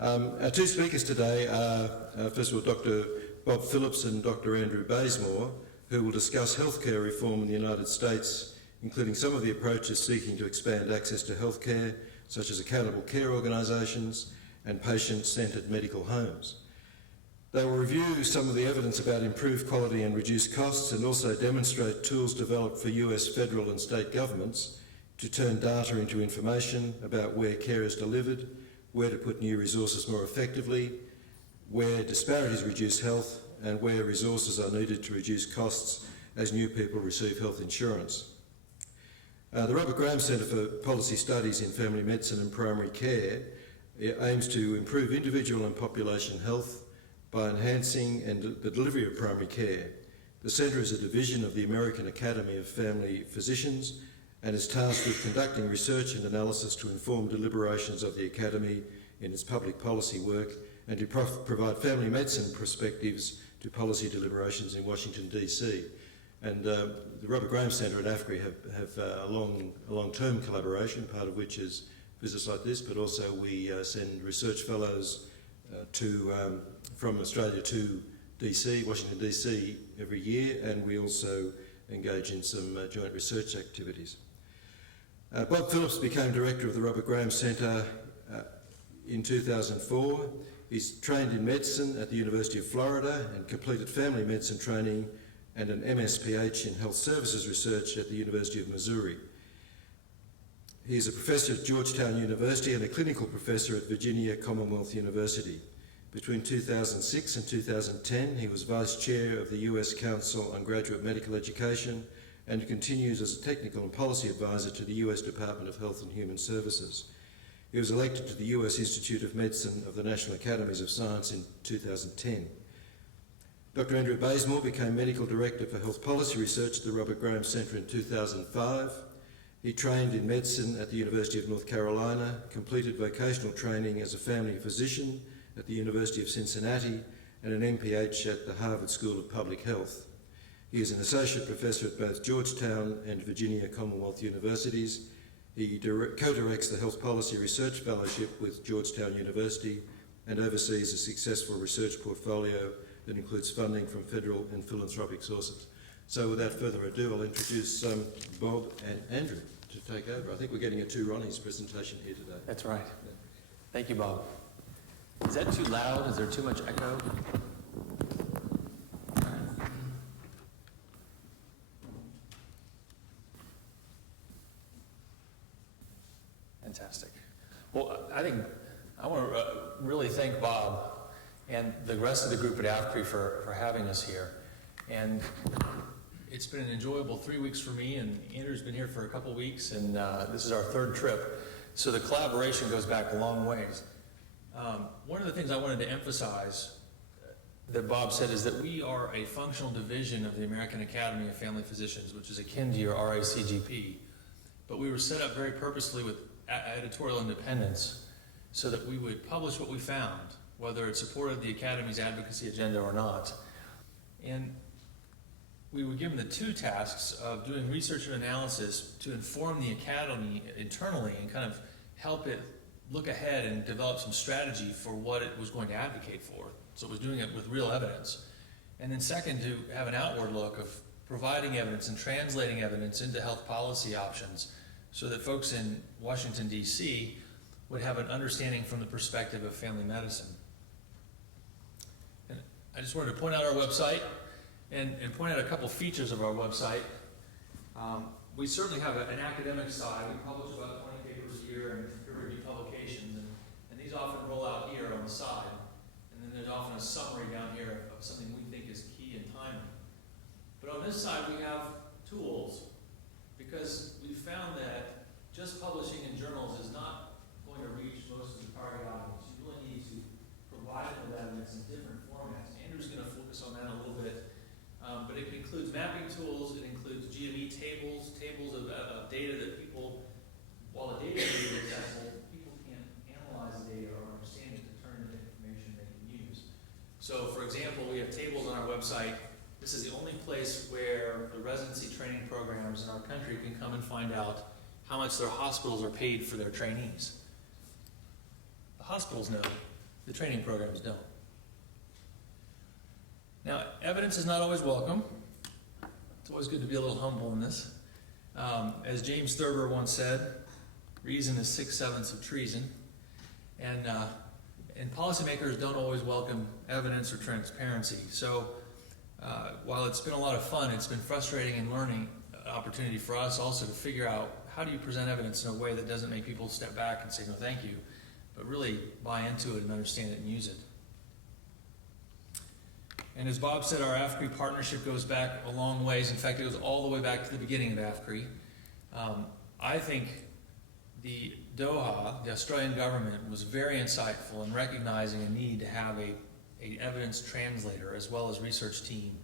Our two speakers today are, first of all, Dr. Bob Phillips and Dr. Andrew Bazemore, who will discuss healthcare reform in the United States, including some of the approaches seeking to expand access to healthcare, such as accountable care organisations and patient-centred medical homes. They will review some of the evidence about improved quality and reduced costs, and also demonstrate tools developed for US federal and state governments to turn data into information about where care is delivered, where to put new resources more effectively, where disparities reduce health, and where resources are needed to reduce costs as new people receive health insurance. The Robert Graham Centre for Policy Studies in Family Medicine and Primary Care aims to improve individual and population health by enhancing the delivery of primary care. The Centre is a division of the American Academy of Family Physicians and is tasked with conducting research and analysis to inform deliberations of the Academy in its public policy work and to provide family medicine perspectives to policy deliberations in Washington, DC. And the Robert Graham Centre and APHCRI have a long-term collaboration, part of which is visits like this, but also we send research fellows from Australia to DC, Washington DC every year, and we also engage in some joint research activities. Bob Phillips became director of the Robert Graham Centre in 2004. He's trained in medicine at the University of Florida and completed family medicine training and an MSPH in health services research at the University of Missouri. He is a professor at Georgetown University and a clinical professor at Virginia Commonwealth University. Between 2006 and 2010, he was Vice Chair of the US Council on Graduate Medical Education and continues as a technical and policy advisor to the US Department of Health and Human Services. He was elected to the US Institute of Medicine of the National Academies of Science in 2010. Dr. Andrew Bazemore became Medical Director for Health Policy Research at the Robert Graham Centre in 2005. He trained in medicine at the University of North Carolina, completed vocational training as a family physician at the University of Cincinnati, and an MPH at the Harvard School of Public Health. He is an associate professor at both Georgetown and Virginia Commonwealth Universities. He co-directs the Health Policy Research Fellowship with Georgetown University and oversees a successful research portfolio that includes funding from federal and philanthropic sources. So without further ado, I'll introduce Bob and Andrew to take over. I think we're getting a two Ronnies presentation here today. That's right. Thank you, Bob. Is that too loud? Is there too much echo? Fantastic. Well, I want to really thank Bob and the rest of the group at APHCRI for having us here. And it's been an enjoyable 3 weeks for me, and Andrew's been here for a couple weeks, and this is our third trip. So the collaboration goes back a long ways. One of the things I wanted to emphasize that Bob said is that we are a functional division of the American Academy of Family Physicians, which is akin to your RACGP. But we were set up very purposely with editorial independence so that we would publish what we found, whether it supported the Academy's advocacy agenda or not. And we were given the two tasks of doing research and analysis to inform the Academy internally and kind of help it look ahead and develop some strategy for what it was going to advocate for. So it was doing it with real evidence. And then second, to have an outward look of providing evidence and translating evidence into health policy options so that folks in Washington, D.C. would have an understanding from the perspective of family medicine. And I just wanted to point out our website and point out a couple features of our website. We certainly have an academic side. We publish about 20 papers a year and peer-reviewed publications, and these often roll out here on the side. And then there's often a summary down here of something we think is key and timely. But on this side, we have tools, because we found that just publishing in journals is not going to reach most of the target audience. You really need to provide them with evidence in different formats. Andrew's going to focus on that a little bit. But it includes mapping tools, it includes GME tables of data that people, while the data is accessible, people can't analyze the data or understand it to turn into information they can use. So, for example, we have tables on our website. This is the only place where the residency training programs in our country can come and find out how much their hospitals are paid for their trainees. The hospitals know, the training programs don't. Now, evidence is not always welcome. It's always good to be a little humble in this. As James Thurber once said, reason is 6/7 of treason. And policymakers don't always welcome evidence or transparency. So while it's been a lot of fun, it's been frustrating and learning opportunity for us also to figure out how do you present evidence in a way that doesn't make people step back and say, no, thank you, but really buy into it and understand it and use it. And as Bob said, our APHCRI partnership goes back a long ways. In fact, it goes all the way back to the beginning of APHCRI. I think the Doha, the Australian government, was very insightful in recognizing a need to have a evidence translator as well as research team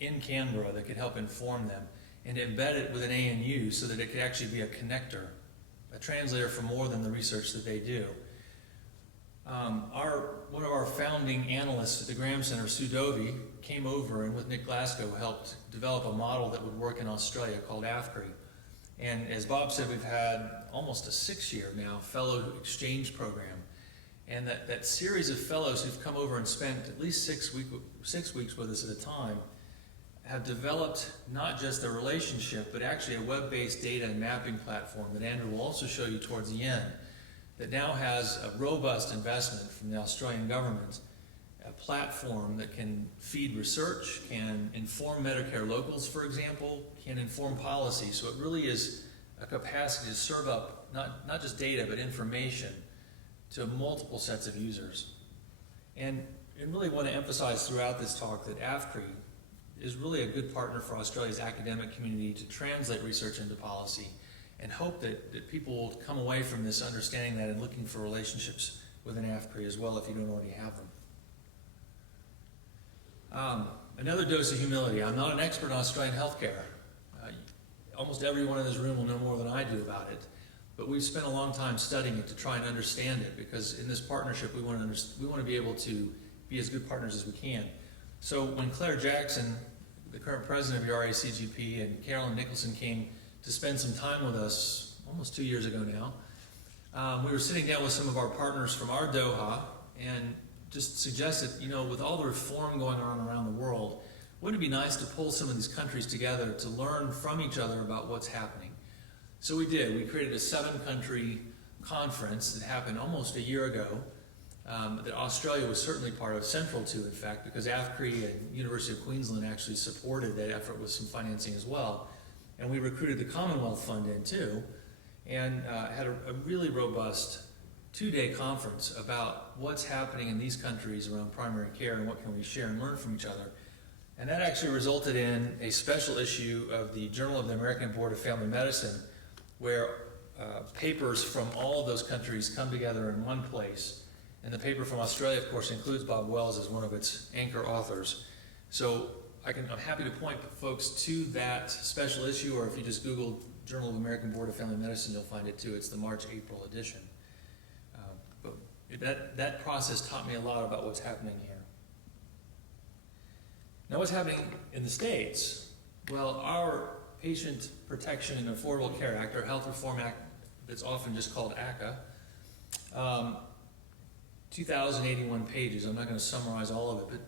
in Canberra that could help inform them and embed it with an ANU so that it could actually be a connector, a translator for more than the research that they do. One of our founding analysts at the Graham Center, Sue Dovey, came over and with Nick Glasgow helped develop a model that would work in Australia called APHCRI. And as Bob said, we've had almost a 6-year now fellow exchange program. And that series of fellows who've come over and spent at least 6 weeks with us at a time have developed not just a relationship, but actually a web-based data and mapping platform that Andrew will also show you towards the end, that now has a robust investment from the Australian government, a platform that can feed research, can inform Medicare locals, for example, can inform policy. So it really is a capacity to serve up not just data, but information to multiple sets of users. And I really want to emphasize throughout this talk that APHCRI is really a good partner for Australia's academic community to translate research into policy, and hope that people will come away from this understanding that and looking for relationships within APHCRI as well if you don't already have them. Another dose of humility. I'm not an expert on Australian healthcare. Almost everyone in this room will know more than I do about it, but we've spent a long time studying it to try and understand it, because in this partnership we want to be able to be as good partners as we can. So when Claire Jackson, the current president of your RACGP, and Carolyn Nicholson came to spend some time with us almost 2 years ago now, we were sitting down with some of our partners from our Doha and just suggested, with all the reform going on around the world, wouldn't it be nice to pull some of these countries together to learn from each other about what's happening? So we did. We created a 7-country conference that happened almost a year ago, that Australia was certainly part of, central to, in fact, because APHCRI and University of Queensland actually supported that effort with some financing as well. And we recruited the Commonwealth Fund in too, and had a really robust 2-day conference about what's happening in these countries around primary care and what can we share and learn from each other. And that actually resulted in a special issue of the Journal of the American Board of Family Medicine, where papers from all of those countries come together in one place. And the paper from Australia, of course, includes Bob Wells as one of its anchor authors. So I'm happy to point folks to that special issue, or if you just Google Journal of the American Board of Family Medicine, you'll find it too. It's the March-April edition. But that process taught me a lot about what's happening here. Now, what's happening in the States? Well, our Patient Protection and Affordable Care Act, or Health Reform Act, that's often just called ACA, 2,081 pages. I'm not going to summarize all of it, but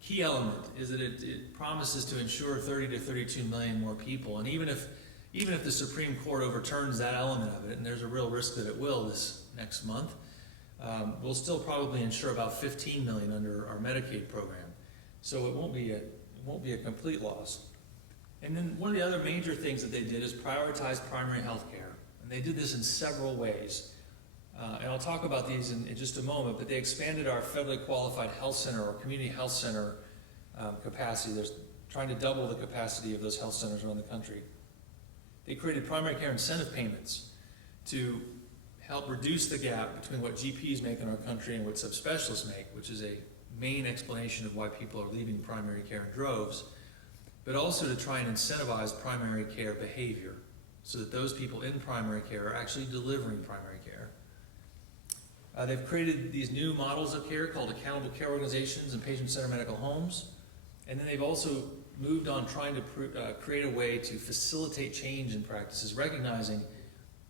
key element is that it promises to insure 30 to 32 million more people. And even if the Supreme Court overturns that element of it, and there's a real risk that it will this next month, we'll still probably insure about 15 million under our Medicaid program. So it won't be a complete loss. And then one of the other major things that they did is prioritize primary health care. And they did this in several ways. And I'll talk about these in just a moment, but they expanded our federally qualified health center or community health center capacity. They're trying to double the capacity of those health centers around the country. They created primary care incentive payments to help reduce the gap between what GPs make in our country and what subspecialists make, which is a main explanation of why people are leaving primary care in droves, but also to try and incentivize primary care behavior so that those people in primary care are actually delivering primary care. They've created these new models of care called accountable care organizations and patient-centered medical homes. And then they've also moved on trying to create a way to facilitate change in practices, recognizing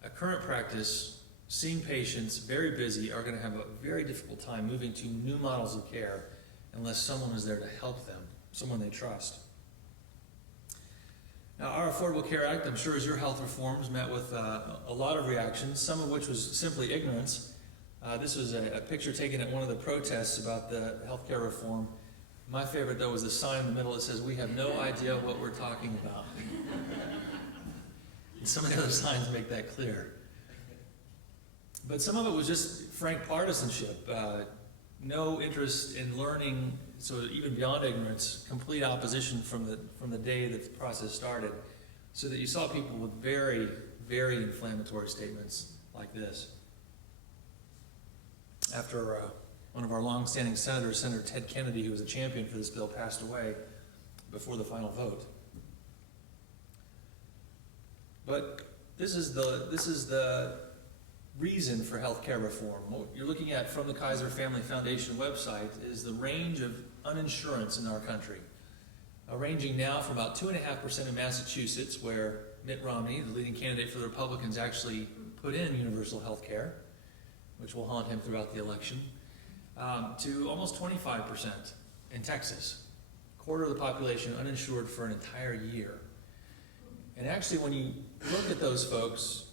a current practice seeing patients, very busy, are going to have a very difficult time moving to new models of care unless someone is there to help them, someone they trust. Now, our Affordable Care Act, I'm sure as your health reforms, met with a lot of reactions, some of which was simply ignorance. This was a picture taken at one of the protests about the healthcare reform. My favorite, though, was the sign in the middle that says, "We have no idea what we're talking about." And some of the other signs make that clear. But some of it was just frank partisanship, no interest in learning, so even beyond ignorance, complete opposition from the day that the process started, so that you saw people with very, very inflammatory statements like this. After one of our long-standing senators, Senator Ted Kennedy, who was a champion for this bill, passed away before the final vote. But this is the reason for health care reform. What you're looking at from the Kaiser Family Foundation website is the range of uninsurance in our country, ranging now from about 2.5% in Massachusetts, where Mitt Romney, the leading candidate for the Republicans, actually put in universal health care, which will haunt him throughout the election, to almost 25% in Texas, quarter of the population uninsured for an entire year. And actually, when you look at those folks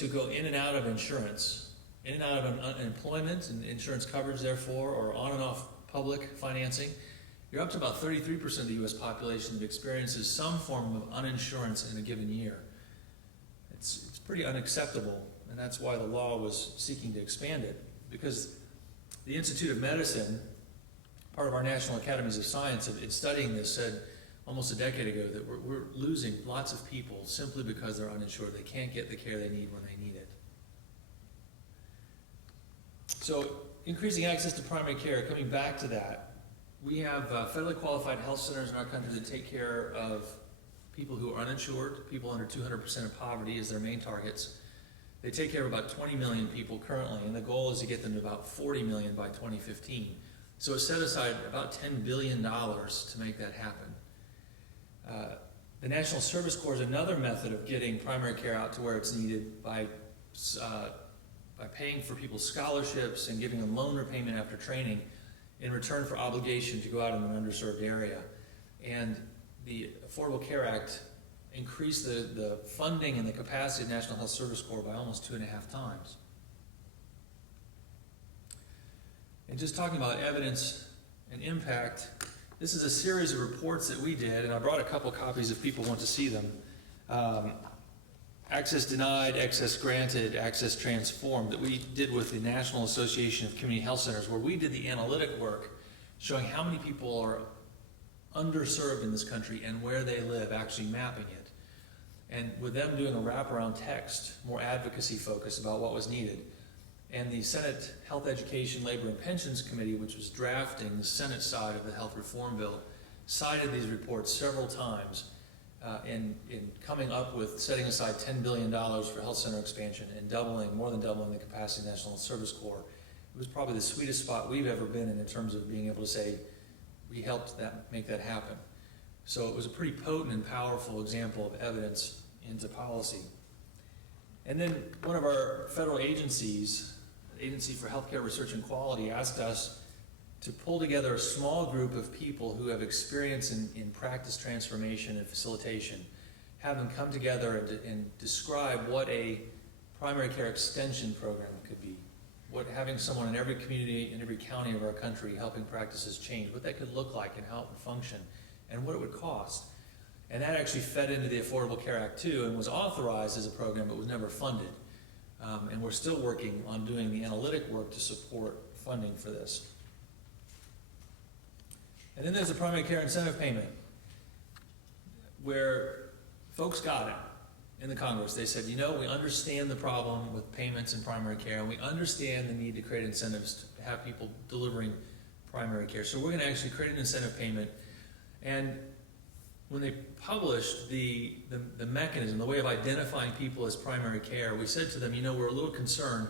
who go in and out of insurance, in and out of unemployment and insurance coverage, therefore, or on and off public financing, you're up to about 33% of the U.S. population that experiences some form of uninsurance in a given year. It's pretty unacceptable, and that's why the law was seeking to expand it. Because the Institute of Medicine, part of our National Academies of Science, in studying this, said almost a decade ago that we're losing lots of people simply because they're uninsured. They can't get the care they need when they need it. So increasing access to primary care, coming back to that, we have federally qualified health centers in our country that take care of people who are uninsured, people under 200% of poverty as their main targets. They take care of about 20 million people currently, and the goal is to get them to about 40 million by 2015. So it's set aside about $10 billion to make that happen. The National Service Corps is another method of getting primary care out to where it's needed by paying for people's scholarships and giving them loan repayment after training in return for obligation to go out in an underserved area. And the Affordable Care Act increased the funding and the capacity of the National Health Service Corps by almost 2.5 times. And just talking about evidence and impact, this is a series of reports that we did, and I brought a couple copies if people want to see them. Access denied, access granted, access transformed, that we did with the National Association of Community Health Centers, where we did the analytic work showing how many people are underserved in this country and where they live, actually mapping it. And with them doing a wraparound text, more advocacy focus about what was needed. And the Senate Health, Education, Labor, and Pensions Committee, which was drafting the Senate side of the health reform bill, cited these reports several times in coming up with setting aside $10 billion for health center expansion and more than doubling the capacity of the National Service Corps. It was probably the sweetest spot we've ever been in terms of being able to say, we helped make that happen. So it was a pretty potent and powerful example of evidence into policy. And then one of our federal agencies, the Agency for Healthcare Research and Quality, asked us to pull together a small group of people who have experience in practice transformation and facilitation, have them come together and describe what a primary care extension program could be. What having someone in every community, in every county of our country helping practices change, what that could look like and how it would function, and what it would cost. And that actually fed into the Affordable Care Act too, and was authorized as a program but was never funded. And we're still working on doing the analytic work to support funding for this. And then there's the primary care incentive payment, where folks got it in the Congress. They said, we understand the problem with payments in primary care, and we understand the need to create incentives to have people delivering primary care. So we're going to actually create an incentive payment. And when they published the mechanism, the way of identifying people as primary care, we said to them, we're a little concerned.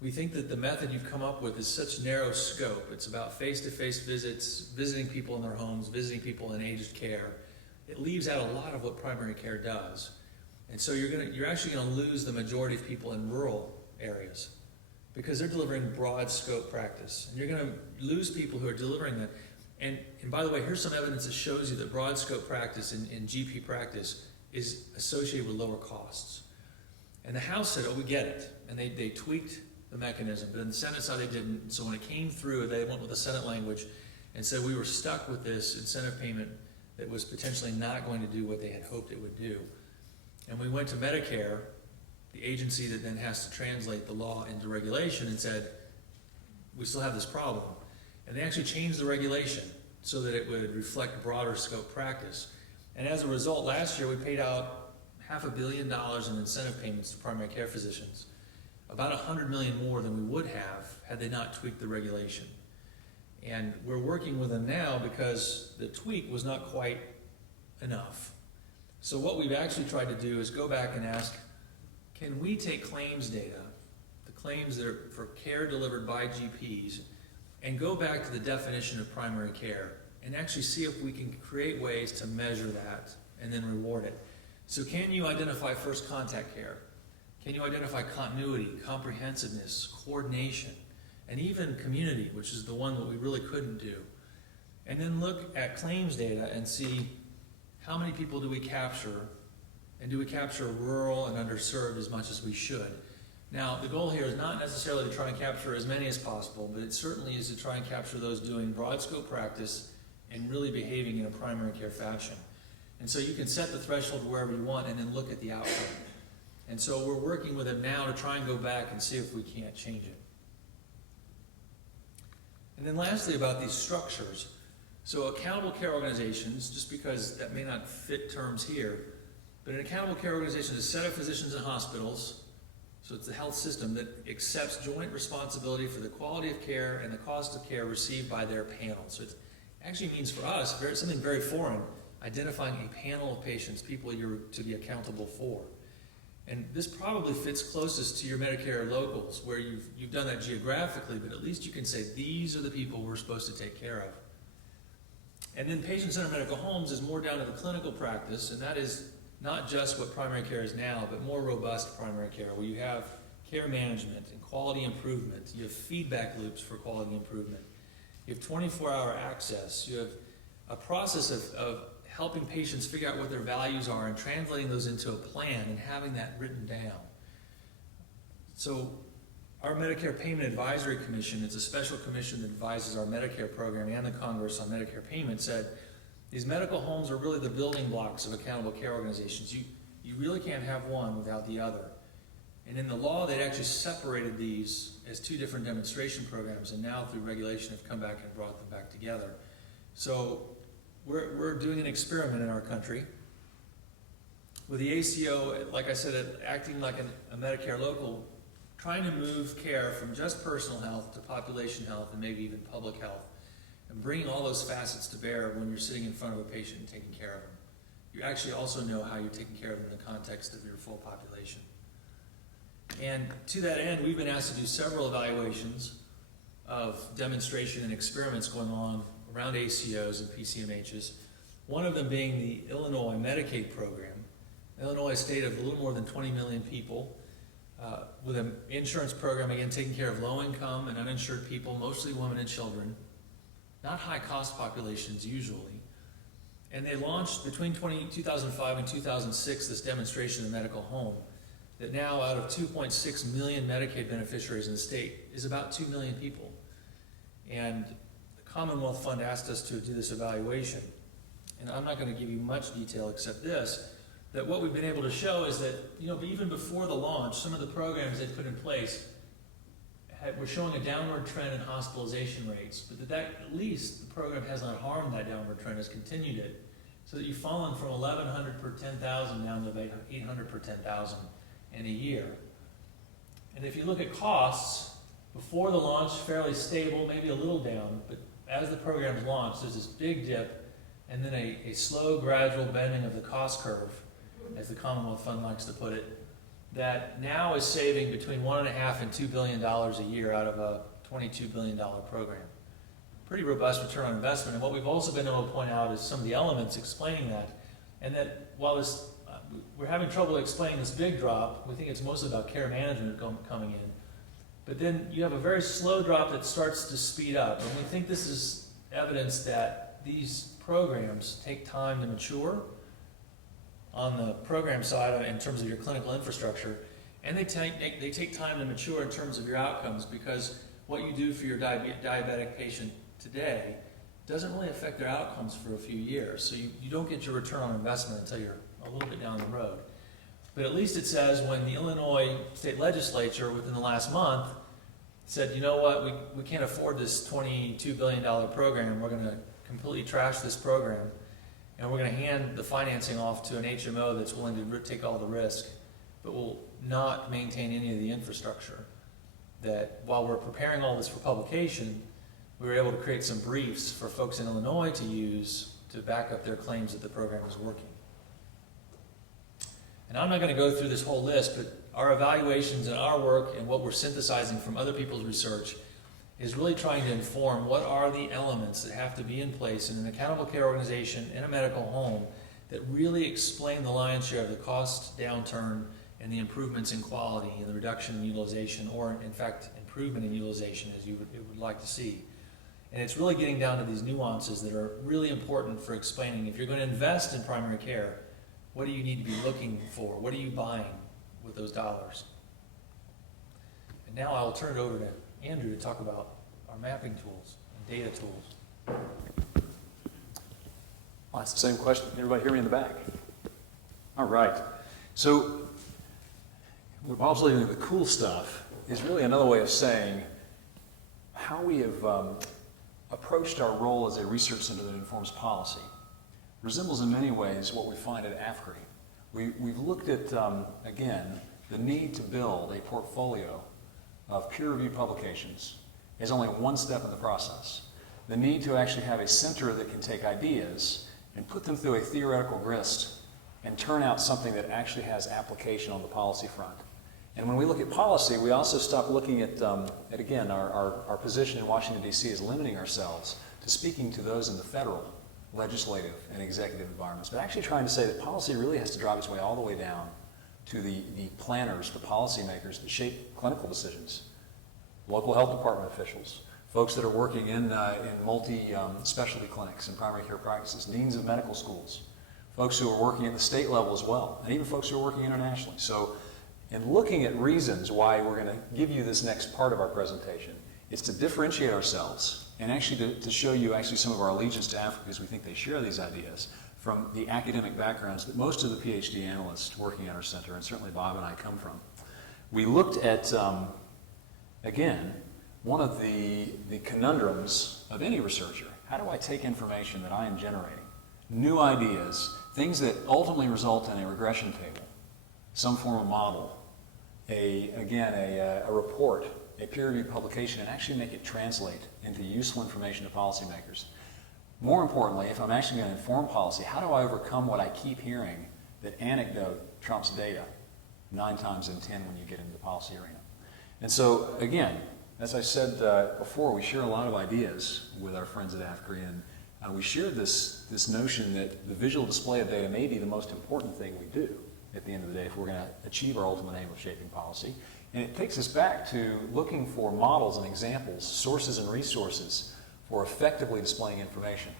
We think that the method you've come up with is such narrow scope. It's about face-to-face visits, visiting people in their homes, visiting people in aged care. It leaves out a lot of what primary care does. And so you're actually going to lose the majority of people in rural areas because they're delivering broad scope practice. And you're going to lose people who are delivering that. And by the way, here's some evidence that shows you that broad scope practice in GP practice is associated with lower costs. And the House said, oh, we get it. And they tweaked the mechanism, but in the Senate side they didn't. So when it came through, they went with the Senate language and said we were stuck with this incentive payment that was potentially not going to do what they had hoped it would do. And we went to Medicare, the agency that then has to translate the law into regulation, and said, we still have this problem. And they actually changed the regulation so that it would reflect broader scope practice. And as a result, last year we paid out $500 million in incentive payments to primary care physicians, about $100 million more than we would have had they not tweaked the regulation. And we're working with them now because the tweak was not quite enough. So what we've actually tried to do is go back and ask, can we take claims data, the claims that are for care delivered by GPs, and go back to the definition of primary care and actually see if we can create ways to measure that and then reward it. So can you identify first contact care? Can you identify continuity, comprehensiveness, coordination, and even community, which is the one that we really couldn't do? And then look at claims data and see how many people do we capture, and do we capture rural and underserved as much as we should? Now, the goal here is not necessarily to try and capture as many as possible, but it certainly is to try and capture those doing broad scope practice and really behaving in a primary care fashion. And so you can set the threshold wherever you want and then look at the outcome. And so we're working with them now to try and go back and see if we can't change it. And then lastly, about these structures. So accountable care organizations, just because that may not fit terms here, but an accountable care organization is a set of physicians in hospitals, so it's the health system that accepts joint responsibility for the quality of care and the cost of care received by their panel. So it actually means for us something very foreign, identifying a panel of patients, people you're to be accountable for. And this probably fits closest to your Medicare locals, where you've done that geographically, but at least you can say, these are the people we're supposed to take care of. And then patient-centered medical homes is more down to the clinical practice, and that is not just what primary care is now, but more robust primary care, where you have care management and quality improvement. You have feedback loops for quality improvement. You have 24-hour access. You have a process of helping patients figure out what their values are and translating those into a plan and having that written down. So our Medicare Payment Advisory Commission, it's a special commission that advises our Medicare program and the Congress on Medicare payment, said these medical homes are really the building blocks of accountable care organizations. You really can't have one without the other. And in the law, they'd actually separated these as two different demonstration programs, and now through regulation have come back and brought them back together. So we're doing an experiment in our country with the ACO, like I said, acting like a Medicare local, trying to move care from just personal health to population health and maybe even public health, and bringing all those facets to bear when you're sitting in front of a patient and taking care of them. You actually also know how you're taking care of them in the context of your full population. And to that end, we've been asked to do several evaluations of demonstration and experiments going on around ACOs and PCMHs, one of them being the Illinois Medicaid program. Illinois, a state of a little more than 20 million people, with an insurance program, again, taking care of low-income and uninsured people, mostly women and children, not high-cost populations usually. And they launched between 2005 and 2006 this demonstration of medical home that now, out of 2.6 million Medicaid beneficiaries in the state, is about 2 million people. And the Commonwealth Fund asked us to do this evaluation. And I'm not going to give you much detail except this, that what we've been able to show is that, even before the launch, some of the programs they put in place were showing a downward trend in hospitalization rates, but that at least the program has not harmed that downward trend, has continued it, so that you've fallen from 1,100 per 10,000 down to 800 per 10,000 in a year. And if you look at costs, before the launch, fairly stable, maybe a little down, but as the program's launched, there's this big dip, and then a slow, gradual bending of the cost curve, as the Commonwealth Fund likes to put it, that now is saving between $1.5 and $2 billion a year out of a $22 billion program. Pretty robust return on investment. And what we've also been able to point out is some of the elements explaining that, and that while we're having trouble explaining this big drop. We think it's mostly about care management coming in. But then you have a very slow drop that starts to speed up. And we think this is evidence that these programs take time to mature on the program side in terms of your clinical infrastructure. And they take time to mature in terms of your outcomes, because what you do for your diabetic patient today doesn't really affect their outcomes for a few years. So you don't get your return on investment until you're a little bit down the road. But at least it says when the Illinois state legislature within the last month said, you know what, we can't afford this $22 billion program. We're going to completely trash this program, and we're going to hand the financing off to an HMO that's willing to take all the risk, but will not maintain any of the infrastructure. That while we're preparing all this for publication, we were able to create some briefs for folks in Illinois to use to back up their claims that the program is working. And I'm not going to go through this whole list, but our evaluations and our work and what we're synthesizing from other people's research is really trying to inform what are the elements that have to be in place in an accountable care organization in a medical home that really explain the lion's share of the cost downturn and the improvements in quality and the reduction in utilization, or in fact improvement in utilization as you would like to see. And it's really getting down to these nuances that are really important for explaining if you're going to invest in primary care, what do you need to be looking for? What are you buying with those dollars? And now I'll turn it over to Andrew to talk about our mapping tools and data tools. Well, that's the same question. Everybody hear me in the back? All right. So what Bob's leaving, the cool stuff, is really another way of saying how we have approached our role as a research center that informs policy. Resembles in many ways what we find at APHCRI. We've looked at, again, the need to build a portfolio of peer-reviewed publications is only one step in the process. The need to actually have a center that can take ideas and put them through a theoretical grist and turn out something that actually has application on the policy front. And when we look at policy, we also stop looking at again, our position in Washington, D.C. is limiting ourselves to speaking to those in the federal, legislative, and executive environments, but actually trying to say that policy really has to drive its way all the way down to the planners, the policymakers that shape clinical decisions, local health department officials, folks that are working in multi-specialty clinics and primary care practices, deans of medical schools, folks who are working at the state level as well, and even folks who are working internationally. So in looking at reasons why we're going to give you this next part of our presentation, it's to differentiate ourselves and actually to show you actually some of our allegiance to Africa, because we think they share these ideas from the academic backgrounds that most of the PhD analysts working at our center, and certainly Bob and I, come from. We looked at, again, one of the conundrums of any researcher. How do I take information that I am generating, new ideas, things that ultimately result in a regression table, some form of model, a report, a peer-reviewed publication, and actually make it translate into useful information to policymakers? More importantly, if I'm actually going to inform policy, how do I overcome what I keep hearing, that anecdote trumps data 9 times in 10 when you get into the policy arena? And so, again, as I said before, we share a lot of ideas with our friends at APHCRI, and we share this notion that the visual display of data may be the most important thing we do at the end of the day if we're going to achieve our ultimate aim of shaping policy. And it takes us back to looking for models and examples, sources and resources for effectively displaying information.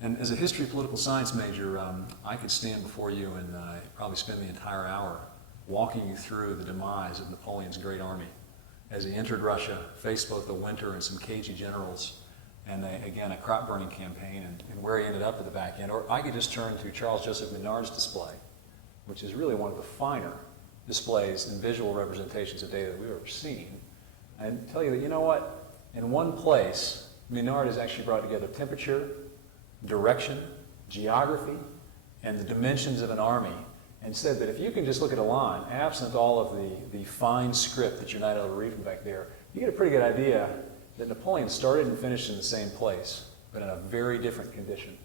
And as a history political science major, I could stand before you and probably spend the entire hour walking you through the demise of Napoleon's great army as he entered Russia, faced both the winter and some cagey generals, and again, a crop burning campaign, and where he ended up at the back end. Or I could just turn to Charles Joseph Minard's display, which is really one of the finer displays and visual representations of data that we've ever seen, and tell you that, you know what, in one place, Minard has actually brought together temperature, direction, geography, and the dimensions of an army, and said that if you can just look at a line, absent all of the fine script that you're not able to read from back there, you get a pretty good idea that Napoleon started and finished in the same place, but in a very different condition.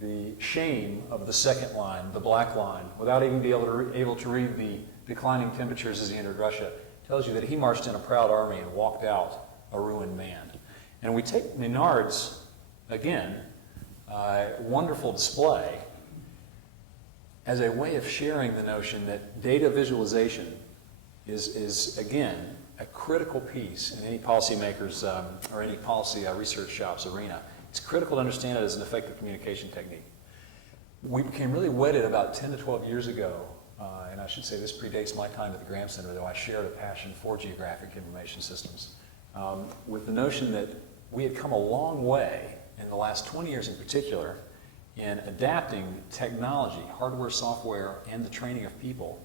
The shame of the second line, the black line, without even being able to read the declining temperatures as he entered Russia, tells you that he marched in a proud army and walked out a ruined man. And we take Minard's, again, wonderful display as a way of sharing the notion that data visualization is again, a critical piece in any policymaker's or any policy research shop's arena. It's critical to understand it as an effective communication technique. We became really wedded about 10 to 12 years ago, and I should say this predates my time at the Graham Center, though I shared a passion for geographic information systems, with the notion that we had come a long way in the last 20 years in particular in adapting technology, hardware, software, and the training of people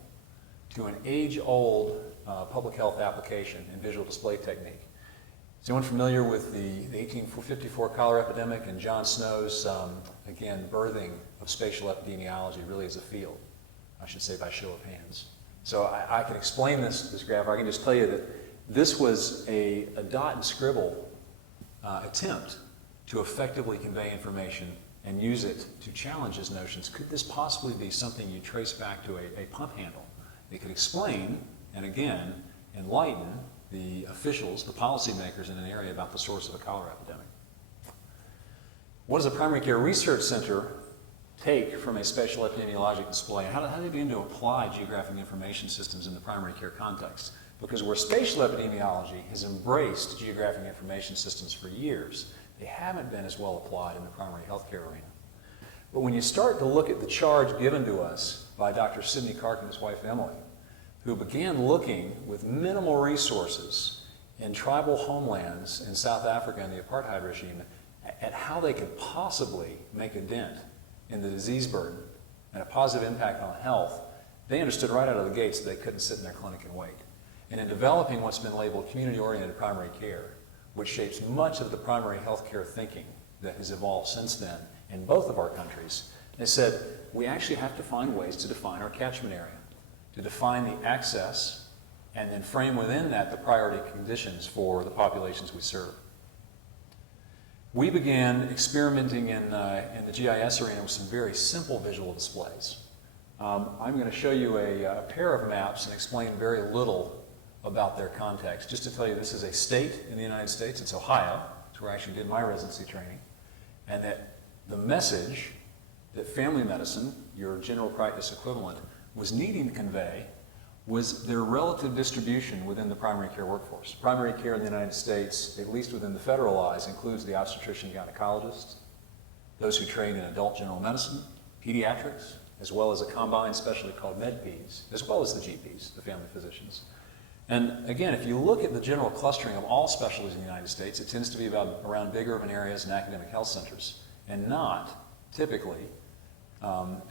to an age-old public health application and visual display technique. Is anyone familiar with the 1854 cholera epidemic and John Snow's, again, birthing of spatial epidemiology really as a field? I should say by show of hands. So I can explain this graph. I can just tell you that this was a dot and scribble attempt to effectively convey information and use it to challenge his notions. Could this possibly be something you trace back to a pump handle? They could explain, and again, enlighten the officials, the policymakers in an area about the source of a cholera epidemic. What does a primary care research center take from a spatial epidemiologic display? How do they begin to apply geographic information systems in the primary care context? Because where spatial epidemiology has embraced geographic information systems for years, they haven't been as well applied in the primary healthcare arena. But when you start to look at the charge given to us by Dr. Sidney Clark and his wife Emily, who began looking with minimal resources in tribal homelands in South Africa and the apartheid regime at how they could possibly make a dent in the disease burden and a positive impact on health, they understood right out of the gates that they couldn't sit in their clinic and wait. And in developing what's been labeled community-oriented primary care, which shapes much of the primary healthcare thinking that has evolved since then in both of our countries, they said, we actually have to find ways to define our catchment area, to define the access, and then frame within that the priority conditions for the populations we serve. We began experimenting in the GIS arena with some very simple visual displays. I'm going to show you a pair of maps and explain very little about their context. Just to tell you, this is a state in the United States. It's Ohio. It's where I actually did my residency training. And that the message that family medicine, your general practice equivalent, was needing to convey was their relative distribution within the primary care workforce. Primary care in the United States, at least within the federal eyes, includes the obstetrician gynecologists, those who train in adult general medicine, pediatrics, as well as a combined specialty called MedPeds, as well as the GPs, the family physicians. And again, if you look at the general clustering of all specialties in the United States, it tends to be around big urban areas and academic health centers, and not typically,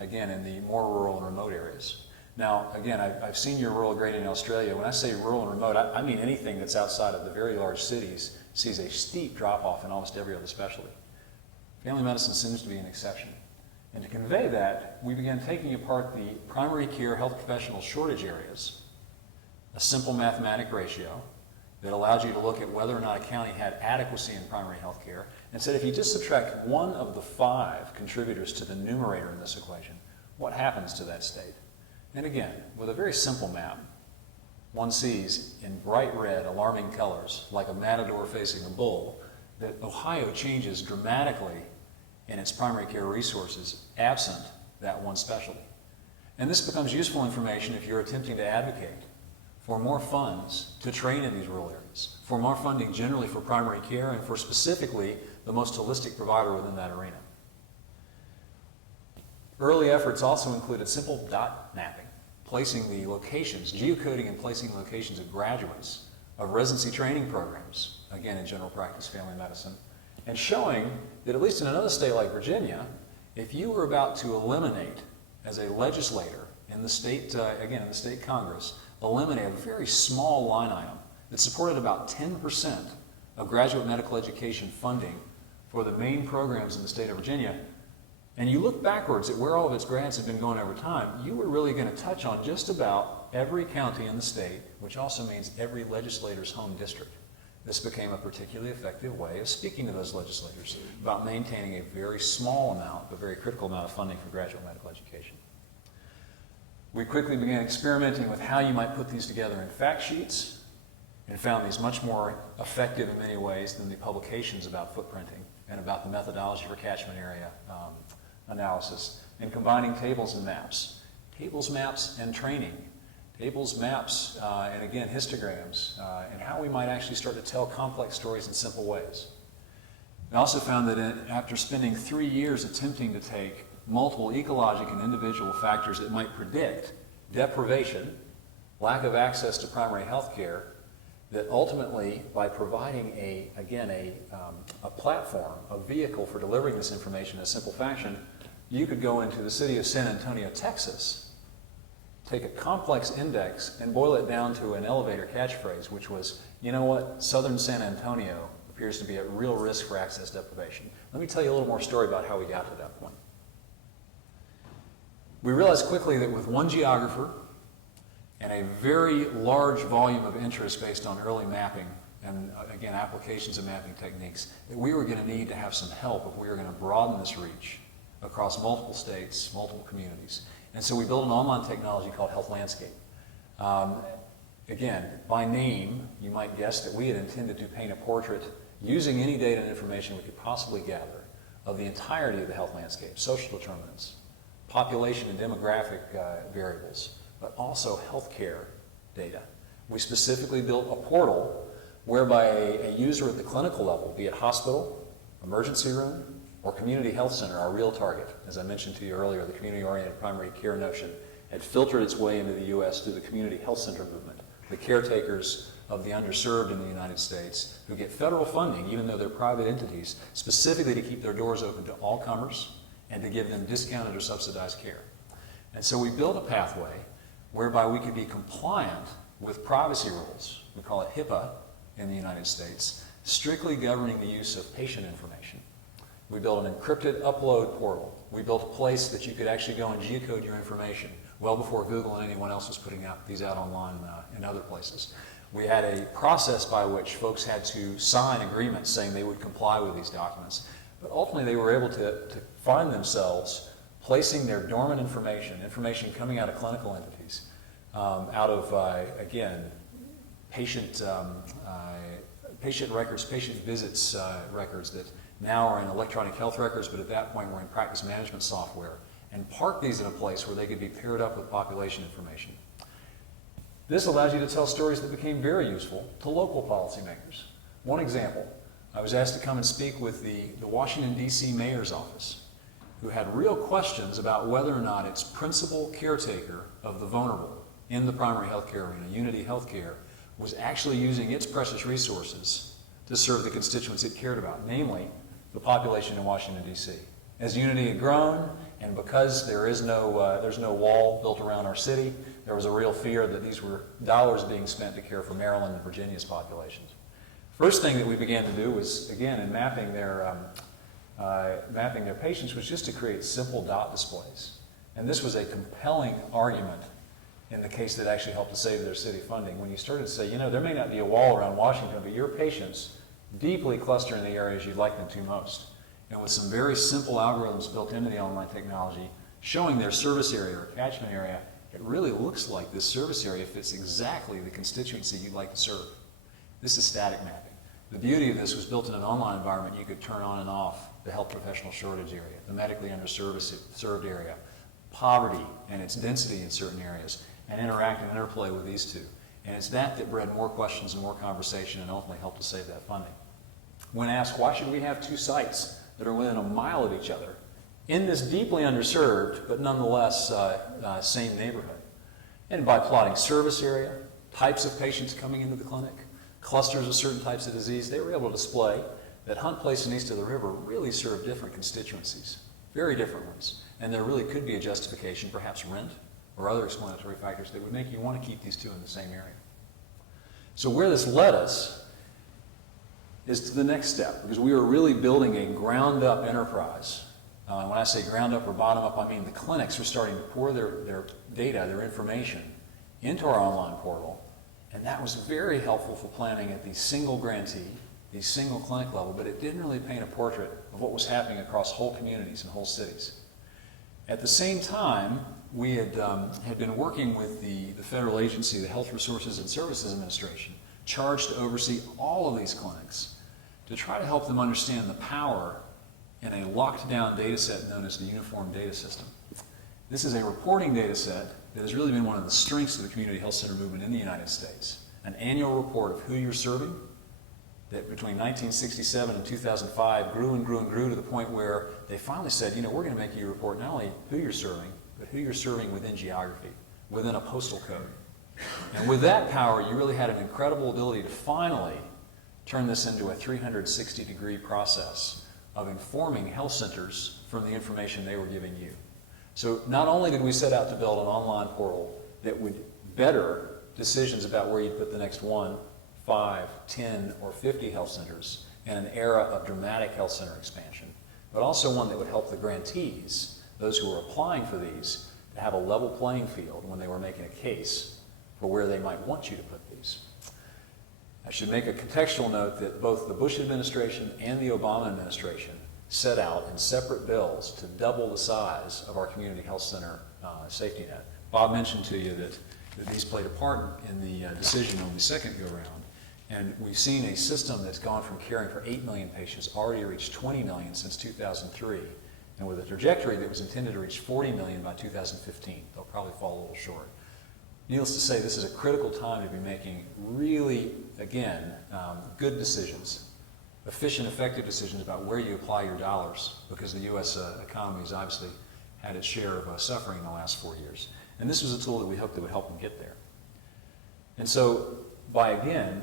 again, in the more rural and remote areas. Now, again, I've seen your rural gradient in Australia. When I say rural and remote, I mean anything that's outside of the very large cities sees a steep drop-off in almost every other specialty. Family medicine seems to be an exception. And to convey that, we began taking apart the primary care health professional shortage areas, a simple mathematic ratio that allowed you to look at whether or not a county had adequacy in primary health care, and said if you just subtract one of the 5 contributors to the numerator in this equation, what happens to that state? And again, with a very simple map, one sees in bright red, alarming colors, like a matador facing a bull, that Ohio changes dramatically in its primary care resources absent that one specialty. And this becomes useful information if you're attempting to advocate for more funds to train in these rural areas, for more funding generally for primary care, and for specifically the most holistic provider within that arena. Early efforts also included simple dot mapping, placing the locations, geocoding and placing locations of graduates of residency training programs, again in general practice family medicine, and showing that at least in another state like Virginia, if you were about to eliminate as a legislator in the state, again in the state Congress, eliminate a very small line item that supported about 10% of graduate medical education funding for the main programs in the state of Virginia, and you look backwards at where all of its grants have been going over time, you were really going to touch on just about every county in the state, which also means every legislator's home district. This became a particularly effective way of speaking to those legislators about maintaining a very small amount, but very critical amount of funding for graduate medical education. We quickly began experimenting with how you might put these together in fact sheets, and found these much more effective in many ways than the publications about footprinting and about the methodology for catchment area analysis and combining tables and maps. Tables, maps, and training. Tables, maps, and again, histograms, and how we might actually start to tell complex stories in simple ways. We also found that after spending 3 years attempting to take multiple ecologic and individual factors that might predict deprivation, lack of access to primary health care, that ultimately, by providing a platform, a vehicle for delivering this information in a simple fashion, you could go into the city of San Antonio, Texas, take a complex index and boil it down to an elevator catchphrase, which was, you know what, southern San Antonio appears to be at real risk for access deprivation. Let me tell you a little more story about how we got to that point. We realized quickly that with one geographer and a very large volume of interest based on early mapping and, again, applications of mapping techniques, that we were going to need to have some help if we were going to broaden this reach across multiple states, multiple communities. And so we built an online technology called Health Landscape. Again, by name, you might guess that we had intended to paint a portrait using any data and information we could possibly gather of the entirety of the health landscape, social determinants, population and demographic variables, but also healthcare data. We specifically built a portal whereby a user at the clinical level, be it hospital, emergency room, or community health center, our real target, as I mentioned to you earlier, the community-oriented primary care notion had filtered its way into the U.S. through the community health center movement, the caretakers of the underserved in the United States who get federal funding, even though they're private entities, specifically to keep their doors open to all comers and to give them discounted or subsidized care. And so we built a pathway whereby we could be compliant with privacy rules. We call it HIPAA in the United States, strictly governing the use of patient information. We built an encrypted upload portal. We built a place that you could actually go and geocode your information well before Google and anyone else was putting these out online in other places. We had a process by which folks had to sign agreements saying they would comply with these documents. But ultimately they were able to find themselves placing their dormant information coming out of clinical entities, out of, again, patient records, patient visits records that now are in electronic health records, but at that point were in practice management software, and park these in a place where they could be paired up with population information. This allows you to tell stories that became very useful to local policymakers. One example, I was asked to come and speak with the Washington, D.C. mayor's office, who had real questions about whether or not its principal caretaker of the vulnerable in the primary health care arena, Unity Healthcare, was actually using its precious resources to serve the constituents it cared about, namely the population in Washington, D.C. As Unity had grown, and because there's no wall built around our city, there was a real fear that these were dollars being spent to care for Maryland and Virginia's populations. First thing that we began to do was, again, in mapping their patients, was just to create simple dot displays. And this was a compelling argument in the case that actually helped to save their city funding. When you started to say, you know, there may not be a wall around Washington, but your patients deeply cluster in the areas you'd like them to most. And with some very simple algorithms built into the online technology, showing their service area or catchment area, it really looks like this service area fits exactly the constituency you'd like to serve. This is static mapping. The beauty of this was built in an online environment. You could turn on and off the health professional shortage area, the medically underserved area, poverty and its density in certain areas, and interact and interplay with these two. And it's that bred more questions and more conversation and ultimately helped to save that funding. When asked, why should we have two sites that are within a mile of each other in this deeply underserved but nonetheless same neighborhood? And by plotting service area, types of patients coming into the clinic, clusters of certain types of disease, they were able to display that Hunt Place and East of the River really serve different constituencies, very different ones. And there really could be a justification, perhaps rent or other explanatory factors that would make you want to keep these two in the same area. So where this led us is to the next step, because we were really building a ground-up enterprise. When I say ground-up or bottom-up, I mean the clinics were starting to pour their data, their information, into our online portal, and that was very helpful for planning at the single grantee, the single clinic level, but it didn't really paint a portrait of what was happening across whole communities and whole cities. At the same time, we had been working with the federal agency, the Health Resources and Services Administration, charged to oversee all of these clinics, to try to help them understand the power in a locked down data set known as the Uniform Data System. This is a reporting data set that has really been one of the strengths of the community health center movement in the United States. An annual report of who you're serving that between 1967 and 2005 grew and grew and grew to the point where they finally said, you know, we're going to make you report not only who you're serving, but who you're serving within geography, within a postal code. And with that power, you really had an incredible ability to finally turn this into a 360-degree process of informing health centers from the information they were giving you. So not only did we set out to build an online portal that would better decisions about where you'd put the next 1, 5, 10, or 50 health centers in an era of dramatic health center expansion, but also one that would help the grantees, those who were applying for these, to have a level playing field when they were making a case for where they might want you to put these. I should make a contextual note that both the Bush administration and the Obama administration set out in separate bills to double the size of our community health center safety net. Bob mentioned to you that these played a part in the decision on the second go-round. And we've seen a system that's gone from caring for 8 million patients already reached 20 million since 2003, and with a trajectory that was intended to reach 40 million by 2015. They'll probably fall a little short. Needless to say, this is a critical time to be making really, again, good decisions, efficient, effective decisions about where you apply your dollars, because the U.S. economy has obviously had its share of suffering in the last 4 years. And this was a tool that we hoped that would help them get there. And so by, again,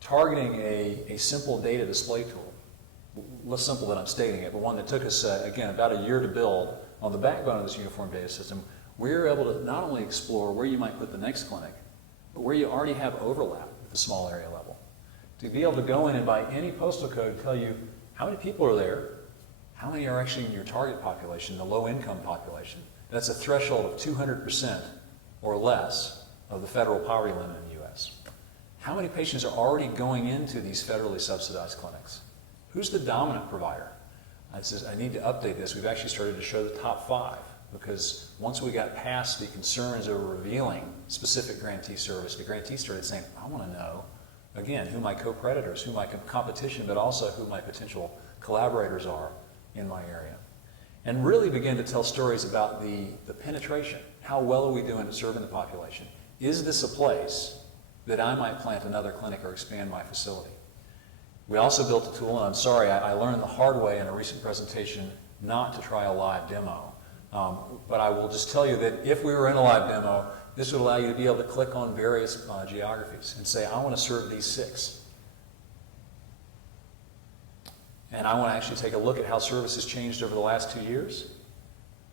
targeting a simple data display tool, less simple than I'm stating it, but one that took us, again, about a year to build on the backbone of this uniform data system, we're able to not only explore where you might put the next clinic, but where you already have overlap at the small area level. To be able to go in and by any postal code tell you how many people are there, how many are actually in your target population, the low-income population. That's a threshold of 200% or less of the federal poverty limit in the U.S. How many patients are already going into these federally subsidized clinics? Who's the dominant provider? I need to update this. We've actually started to show the top 5, because once we got past the concerns over revealing specific grantee service, the grantees started saying, I want to know, again, who my co-predators, who my competition, but also who my potential collaborators are in my area. And really begin to tell stories about the penetration. How well are we doing at serving the population? Is this a place that I might plant another clinic or expand my facility? We also built a tool, and I'm sorry, I learned the hard way in a recent presentation not to try a live demo. But I will just tell you that if we were in a live demo, this would allow you to be able to click on various geographies and say, I want to serve these 6. And I want to actually take a look at how service has changed over the last 2 years.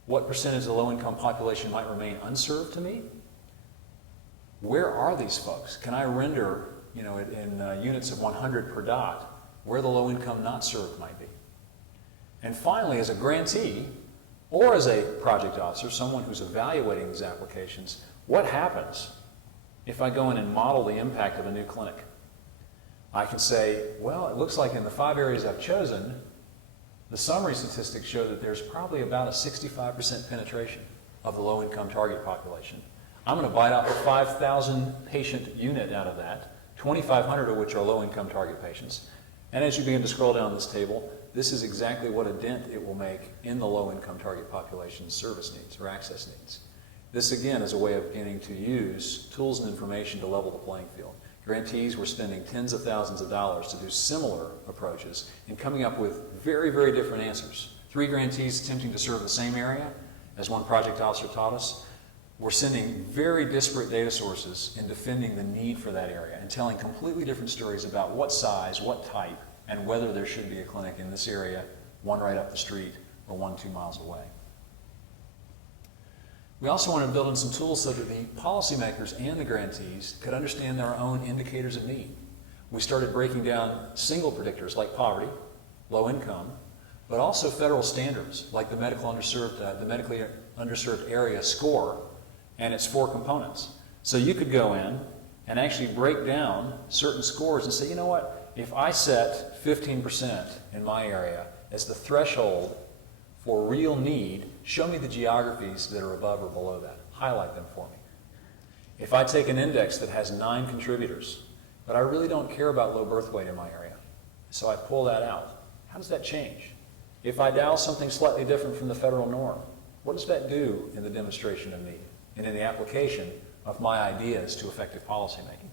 What percentage of the low-income population might remain unserved to me? Where are these folks? Can I render, you know, in units of 100 per dot, where the low-income not served might be? And finally, as a grantee, or as a project officer, someone who's evaluating these applications, what happens if I go in and model the impact of a new clinic? I can say, well, it looks like in the 5 areas I've chosen, the summary statistics show that there's probably about a 65% penetration of the low-income target population. I'm going to bite off a 5,000 patient unit out of that, 2,500 of which are low-income target patients. And as you begin to scroll down this table, this is exactly what a dent it will make in the low-income target population's service needs or access needs. This, again, is a way of beginning to use tools and information to level the playing field. Grantees were spending tens of thousands of dollars to do similar approaches and coming up with very, very different answers. 3 grantees attempting to serve the same area, as one project officer taught us, were sending very disparate data sources in defending the need for that area and telling completely different stories about what size, what type, and whether there should be a clinic in this area, one right up the street or one 2 miles away. We also wanted to build in some tools so that the policymakers and the grantees could understand their own indicators of need. We started breaking down single predictors like poverty, low income, but also federal standards like the medically underserved area score and its 4 components. So you could go in and actually break down certain scores and say, you know what, if I set 15% in my area as the threshold for real need, show me the geographies that are above or below that. Highlight them for me. If I take an index that has 9 contributors, but I really don't care about low birth weight in my area, so I pull that out, how does that change? If I dial something slightly different from the federal norm, what does that do in the demonstration of need and in the application of my ideas to effective policymaking?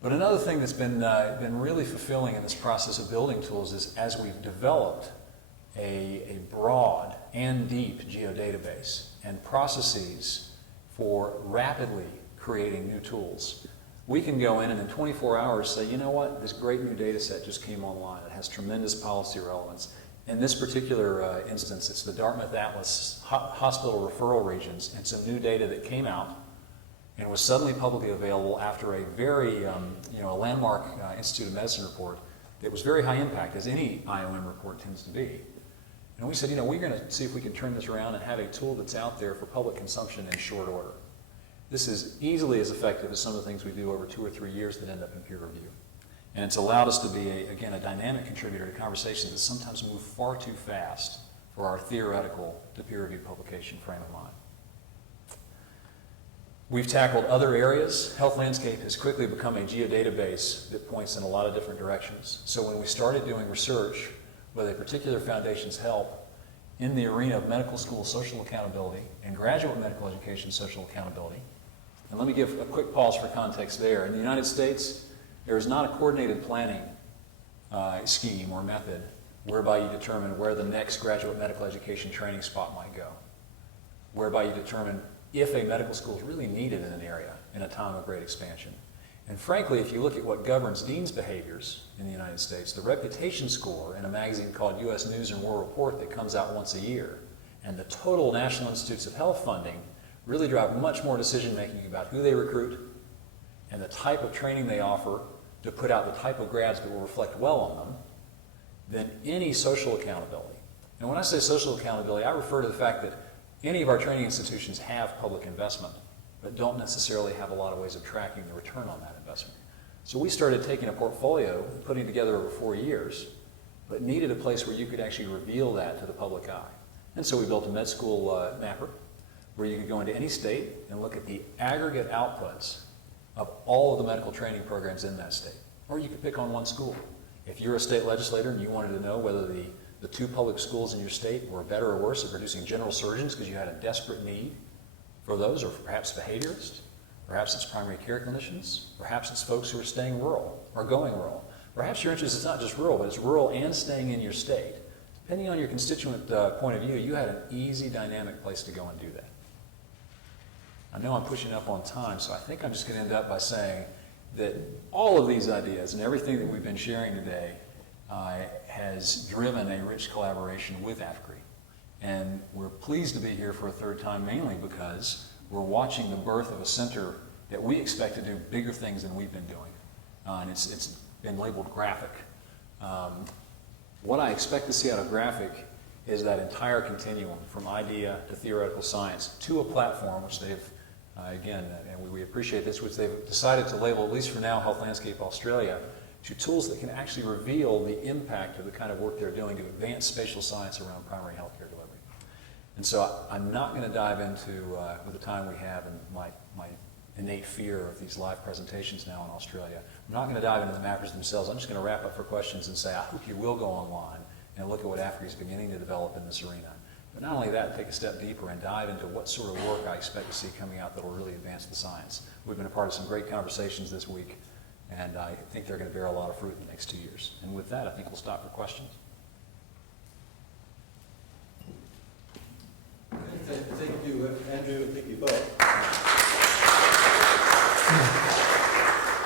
But another thing that's been really fulfilling in this process of building tools is as we've developed a broad and deep geodatabase and processes for rapidly creating new tools, we can go in and in 24 hours say, you know what, this great new data set just came online. It has tremendous policy relevance. In this particular instance, it's the Dartmouth Atlas hospital referral regions. It's some new data that came out and was suddenly publicly available after a very, a landmark Institute of Medicine report that was very high impact, as any IOM report tends to be. And we said, we're going to see if we can turn this around and have a tool that's out there for public consumption in short order. This is easily as effective as some of the things we do over 2 or 3 years that end up in peer review. And it's allowed us to be, again, a dynamic contributor to conversations that sometimes move far too fast for our theoretical to peer review publication frame of mind. We've tackled other areas. Health landscape has quickly become a geodatabase that points in a lot of different directions. So when we started doing research with a particular foundation's help in the arena of medical school social accountability and graduate medical education social accountability, and let me give a quick pause for context there. In the United States, there is not a coordinated planning scheme or method whereby you determine where the next graduate medical education training spot might go, whereby you determine if a medical school is really needed in an area in a time of great expansion. And frankly, if you look at what governs deans' behaviors in the United States, the reputation score in a magazine called U.S. News and World Report that comes out once a year, and the total National Institutes of Health funding really drive much more decision-making about who they recruit and the type of training they offer to put out the type of grads that will reflect well on them than any social accountability. And when I say social accountability, I refer to the fact that any of our training institutions have public investment, but don't necessarily have a lot of ways of tracking the return on that investment. So we started taking a portfolio and putting it together over 4 years, but needed a place where you could actually reveal that to the public eye. And so we built a med school mapper, where you could go into any state and look at the aggregate outputs of all of the medical training programs in that state. Or you could pick on one school. If you're a state legislator and you wanted to know whether the 2 public schools in your state were better or worse at producing general surgeons because you had a desperate need for those, or perhaps behaviorists, perhaps it's primary care clinicians, perhaps it's folks who are staying rural or going rural. Perhaps your interest is not just rural, but it's rural and staying in your state. Depending on your constituent point of view, you had an easy, dynamic place to go and do that. I know I'm pushing up on time, so I think I'm just going to end up by saying that all of these ideas and everything that we've been sharing today has driven a rich collaboration with APHCRI. And we're pleased to be here for a third time, mainly because we're watching the birth of a center that we expect to do bigger things than we've been doing. And it's been labeled graphic. What I expect to see out of graphic is that entire continuum from idea to theoretical science to a platform which they've, again, and we appreciate this, which they've decided to label, at least for now, Health Landscape Australia, to tools that can actually reveal the impact of the kind of work they're doing to advance spatial science around primary healthcare delivery. And so I'm not going to dive into, with the time we have and my innate fear of these live presentations now in Australia, I'm not going to dive into the mappers themselves. I'm just going to wrap up for questions and say I hope you will go online and look at what APHCRI is beginning to develop in this arena. But not only that, take a step deeper and dive into what sort of work I expect to see coming out that will really advance the science. We've been a part of some great conversations this week, and I think they're going to bear a lot of fruit in the next 2 years. And with that, I think we'll stop for questions. Thank you, Andrew, and thank you, Bob.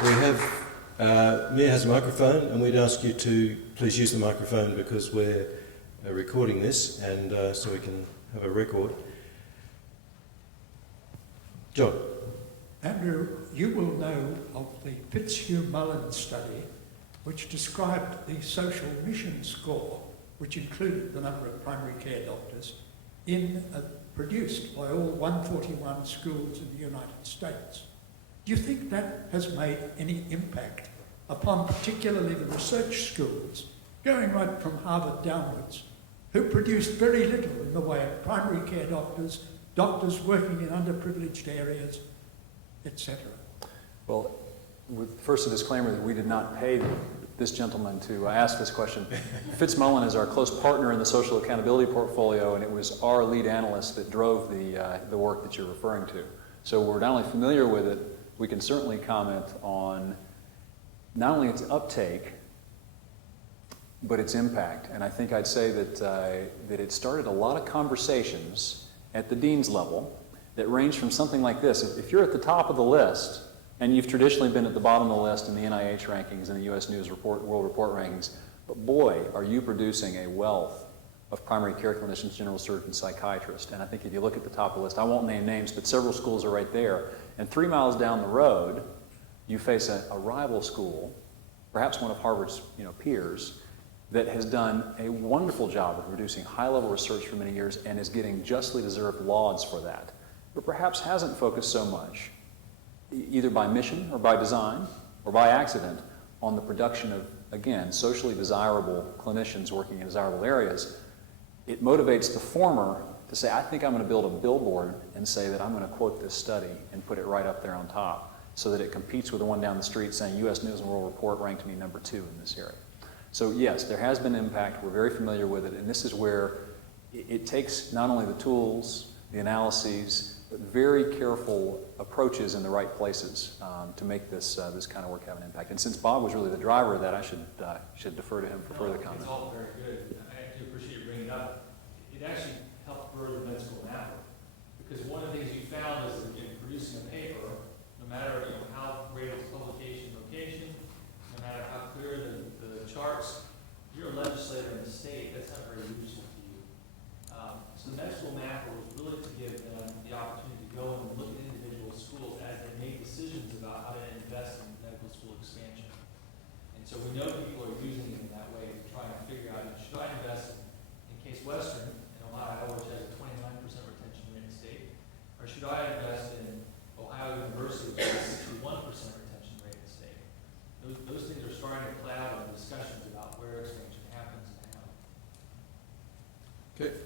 We have, Mia has a microphone, and we'd ask you to please use the microphone because we're recording this, and so we can have a record. John. Andrew, you will know of the Fitzhugh-Mullins study, which described the social mission score, which included the number of primary care doctors, produced by all 141 schools in the United States. Do you think that has made any impact upon particularly the research schools, going right from Harvard downwards, who produced very little in the way of primary care doctors, doctors working in underprivileged areas, etc.? Well, first a disclaimer that we did not pay this gentleman to ask this question. Fitzmullen is our close partner in the social accountability portfolio, and it was our lead analyst that drove the work that you're referring to. So we're not only familiar with it, we can certainly comment on not only its uptake, but its impact. And I think I'd say that it started a lot of conversations at the dean's level that range from something like this. If you're at the top of the list, and you've traditionally been at the bottom of the list in the NIH rankings and the US News Report, World Report rankings, but boy, are you producing a wealth of primary care clinicians, general surgeons, psychiatrists. And I think if you look at the top of the list, I won't name names, but several schools are right there. And 3 miles down the road, you face a rival school, perhaps one of Harvard's peers, that has done a wonderful job of producing high-level research for many years and is getting justly deserved lauds for that, but perhaps hasn't focused so much, either by mission or by design or by accident, on the production of, again, socially desirable clinicians working in desirable areas. It motivates the former to say, I think I'm going to build a billboard and say that I'm going to quote this study and put it right up there on top so that it competes with the one down the street saying US News and World Report ranked me number 2 in this area. So yes, there has been impact. We're very familiar with it, and this is where it takes not only the tools, the analyses, but very careful approaches in the right places to make this kind of work have an impact. And since Bob was really the driver of that, I should defer to him for further comment. It's all very good. I do appreciate you bringing it up. It actually helped grow the med school network, because one of the things you found is that in producing a paper, no matter how great its publication location, no matter how clear the charts, you're a legislator in the state. That's not very useful to you. So the med school mapper was really to give them the opportunity to go and look at individual schools as they make decisions about how to invest in medical school expansion. And so we know people are using it in that way to try and figure out, should I invest in Case Western in Ohio, which has a 29% retention rate in the state, or should I invest in Ohio University, which has a 61% retention rate in the state? Those things are starting to cloud in discussions about where expansion happens and how.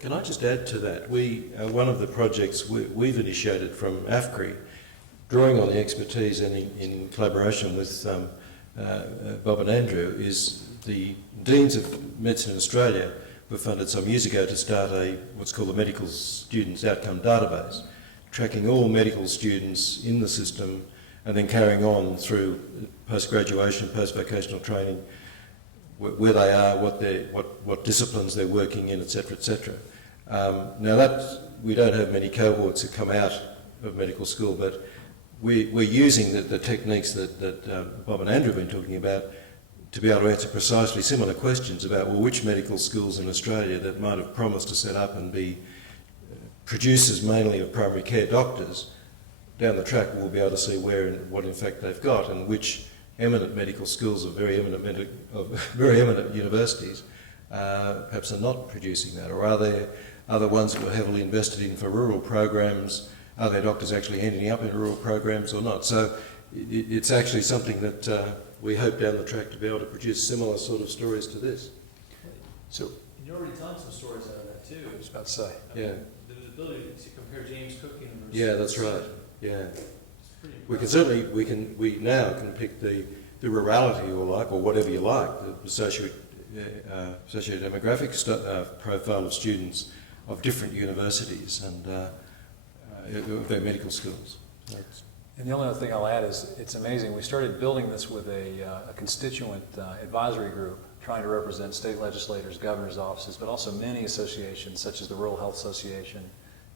Can I just add to that? One of the projects we've initiated from APHCRI, drawing on the expertise and in collaboration with Bob and Andrew, is the Deans of Medicine in Australia were funded some years ago to start what's called the Medical Students Outcome Database, tracking all medical students in the system and then carrying on through post-graduation, post-vocational training, where they are, what disciplines they're working in, etc., etc. Now we don't have many cohorts that come out of medical school, but we're using the techniques that Bob and Andrew have been talking about to be able to answer precisely similar questions about, well, which medical schools in Australia that might have promised to set up and be producers mainly of primary care doctors. Down the track we'll be able to see what in fact they've got, and which eminent medical schools of very eminent universities perhaps are not producing that, or are there other ones that were heavily invested in for rural programs? Are there doctors actually ending up in rural programs or not? So it's actually something that we hope down the track to be able to produce similar sort of stories to this. So, And you're already telling some stories out of that too. I was about to say. Yeah. The ability to compare James Cook University. Yeah, that's right. Yeah. It's pretty We can impressive. certainly, we now can pick the rurality you like, or whatever you like, the socio-demographic profile of students of different universities and of their medical schools. And the only other thing I'll add is it's amazing. We started building this with a constituent advisory group trying to represent state legislators, governor's offices, but also many associations such as the Rural Health Association,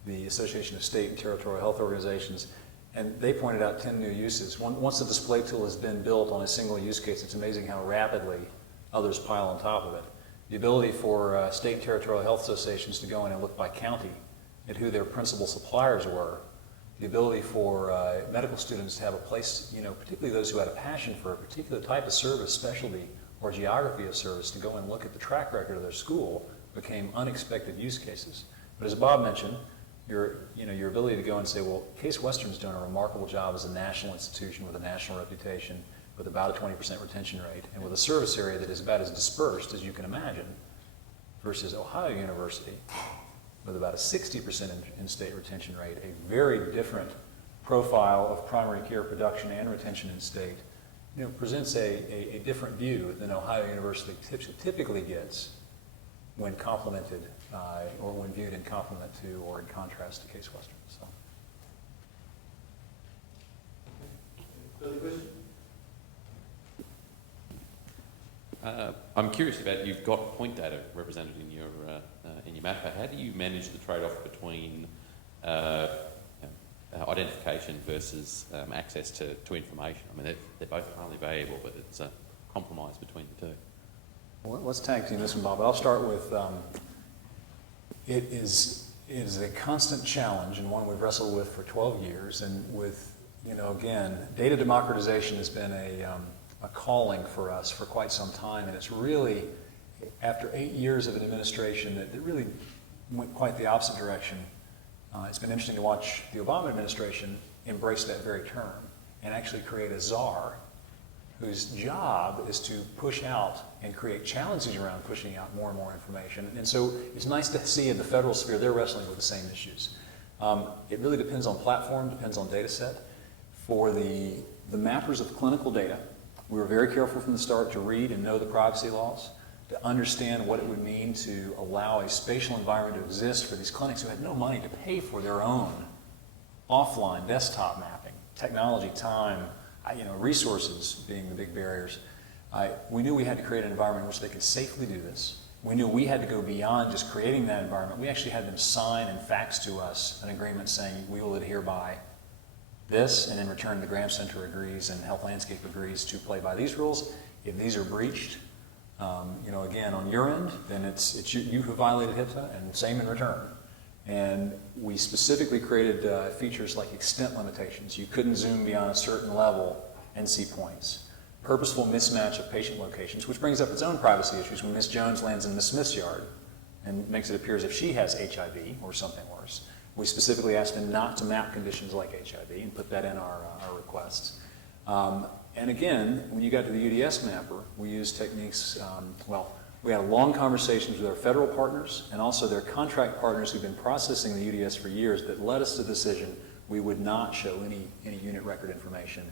the Association of State and Territorial Health Organizations, and they pointed out 10 new uses. Once the display tool has been built on a single use case, it's amazing how rapidly others pile on top of it. The ability for state and territorial health associations to go in and look by county at who their principal suppliers were. The ability for medical students to have a place, particularly those who had a passion for a particular type of service, specialty, or geography of service, to go and look at the track record of their school became unexpected use cases. But as Bob mentioned, your ability to go and say, well, Case Western's doing a remarkable job as a national institution with a national reputation, with about a 20% retention rate, and with a service area that is about as dispersed as you can imagine, versus Ohio University, with about a 60% in-state retention rate, a very different profile of primary care production and retention in state. presents a different view than Ohio University typically gets when complemented or when viewed in complement to or in contrast to Case Western. So. Further question? I'm curious about, you've got point data represented in your mapper. How do you manage the trade-off between identification versus access to information? I mean, they're both highly valuable, but it's a compromise between the two. Well, let's tag team this one, Bob. But I'll start with, it is a constant challenge and one we've wrestled with for 12 years. And with, again, data democratization has been a calling for us for quite some time. And it's really, after 8 years of an administration that really went quite the opposite direction, it's been interesting to watch the Obama administration embrace that very term and actually create a czar whose job is to push out and create challenges around pushing out more and more information. And so it's nice to see in the federal sphere they're wrestling with the same issues. It really depends on platform, depends on data set. For the mappers of clinical data, we were very careful from the start to read and know the privacy laws, to understand what it would mean to allow a spatial environment to exist for these clinics who had no money to pay for their own offline desktop mapping, technology, time, resources being the big barriers. We knew we had to create an environment in which they could safely do this. We knew we had to go beyond just creating that environment. We actually had them sign and fax to us an agreement saying we will adhere by this, and in return the Graham Center agrees and Health Landscape agrees to play by these rules. If these are breached, again, on your end, then it's you who violated HIPAA, and same in return. And we specifically created features like extent limitations. You couldn't zoom beyond a certain level and see points. Purposeful mismatch of patient locations, which brings up its own privacy issues when Ms. Jones lands in Ms. Smith's yard and makes it appear as if she has HIV or something worse. We specifically asked them not to map conditions like HIV and put that in our requests. And again, when you got to the UDS mapper, we used techniques, we had long conversations with our federal partners and also their contract partners who've been processing the UDS for years that led us to the decision we would not show any unit record information.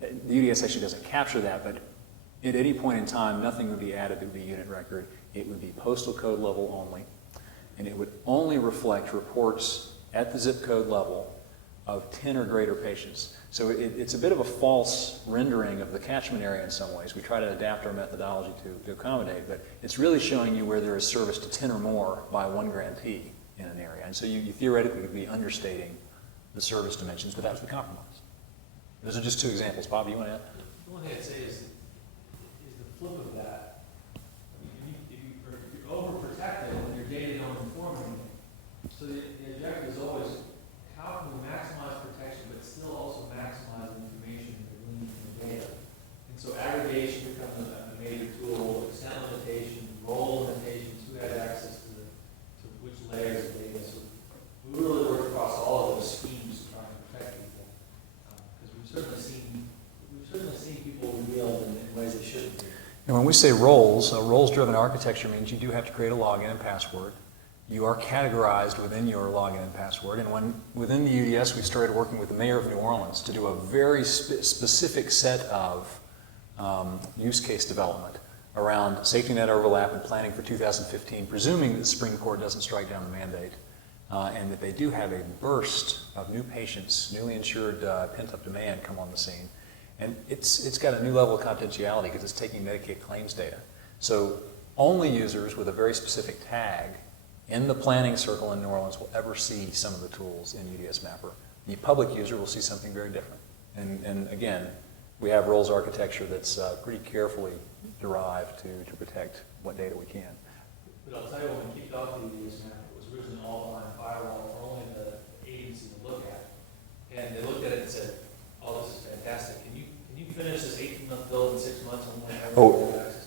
The UDS actually doesn't capture that, but at any point in time, nothing would be added that would be unit record. It would be postal code level only, and it would only reflect reports at the zip code level of 10 or greater patients. So it's a bit of a false rendering of the catchment area in some ways. We try to adapt our methodology to accommodate, but it's really showing you where there is service to 10 or more by one grantee in an area. And so you theoretically could be understating the service dimensions, but that was the compromise. Those are just two examples. Bob, you want to add? The one thing I'd say is the flip of that. If you're overprotected when your data don't inform anything. So the objective is always, how can we maximize protection but still also maximize the information that we're gleaning from the data? And so aggregation becomes a major tool, extent limitation, role limitations, who had access to which layers of data. So we really work across all of those schemes to try and protect people. Because we've certainly seen people revealed in ways they shouldn't be. And when we say roles, roles-driven architecture means you do have to create a login and password. You are categorized within your login and password. And when within the UDS, we started working with the mayor of New Orleans to do a very specific set of use case development around safety net overlap and planning for 2015, presuming that the Supreme Court doesn't strike down the mandate, and that they do have a burst of new patients, newly insured pent-up demand come on the scene. And it's got a new level of confidentiality because it's taking Medicaid claims data. So only users with a very specific tag in the planning circle in New Orleans will ever see some of the tools in UDS Mapper. The public user will see something very different. And again, we have roles architecture that's pretty carefully derived to protect what data we can. But I'll tell you, when we kicked off the UDS Mapper, it was originally an all-time firewall for only the agency to look at. And they looked at it and said, oh, this is fantastic. Can you finish this 18-month build in 6 months?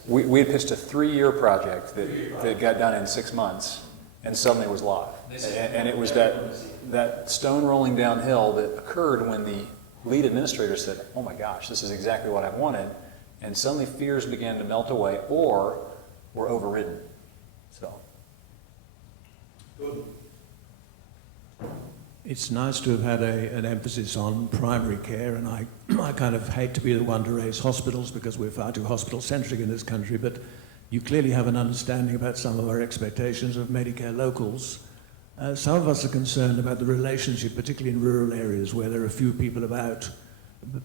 We had pitched a 3-year project that got done in 6 months, and suddenly it was live. And it was that stone rolling downhill that occurred when the lead administrator said, oh my gosh, this is exactly what I wanted, and suddenly fears began to melt away or were overridden. So. Good. It's nice to have had an emphasis on primary care, and I kind of hate to be the one to raise hospitals because we're far too hospital-centric in this country, but you clearly have an understanding about some of our expectations of Medicare locals. Some of us are concerned about the relationship, particularly in rural areas where there are few people about,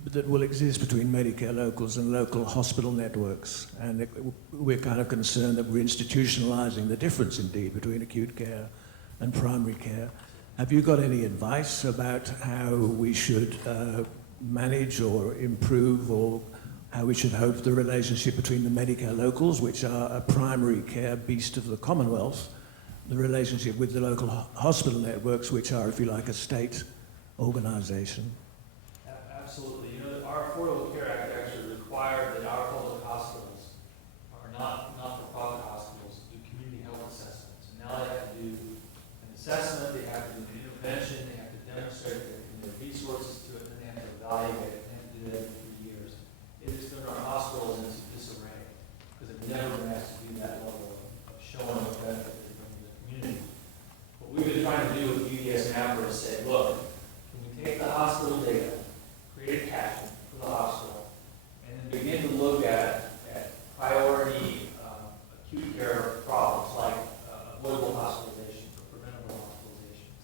that will exist between Medicare locals and local hospital networks. And we're kind of concerned that we're institutionalizing the difference, indeed, between acute care and primary care. Have you got any advice about how we should manage or improve, or how we should hope the relationship between the Medicare locals, which are a primary care beast of the Commonwealth, the relationship with the local hospital networks, which are, if you like, a state organisation? Absolutely. You know, our Affordable Care Act actually required that our public hospitals are not-for-profit hospitals do community health assessments. And now they have to do an assessment, they have to do an intervention, they have to demonstrate that there are resources to it, and they have to evaluate it, and they have to do that every 3 years. It has thrown our hospitals into disarray because they've never been asked to do that level of showing the benefit they bring to the community. What we've been trying to do with UDS and APHCRI is say, look, can we take the hospital data, create a catchment for the hospital, and then begin to look at priority acute care problems like avoidable hospitalizations or preventable hospitalizations.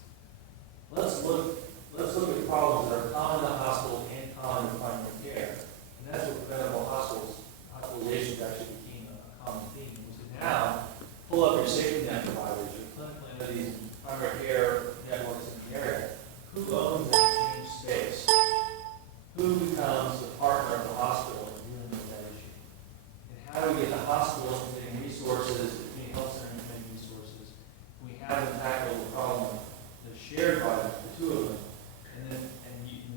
Let's look at problems that are common to hospitals and common to primary care. And that's what preventable hospitalizations actually became a common theme. We can now pull up your safety net providers, your clinical entities, and primary care networks in the area. Who owns that same space? Who becomes the partner of the hospital in dealing with that issue? And how do we get the hospital getting resources, the community health center getting resources? We haven't tackled the problem that's shared by the two of them, and